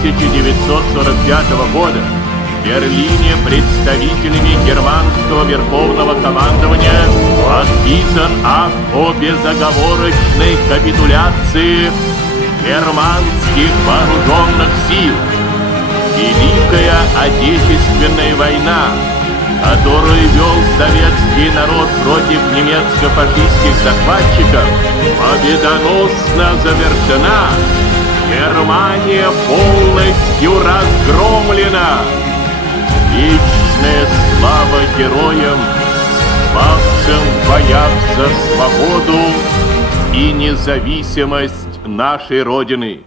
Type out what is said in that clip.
1945 года в Берлине представителями германского верховного командования подписан акт о безоговорочной капитуляции германских вооруженных сил. Великая Отечественная война, которую вел советский народ против немецко-фашистских захватчиков, победоносно завершена. Германия полностью разгромлена. Вечная слава героям, павшим в боях за свободу и независимость нашей Родины.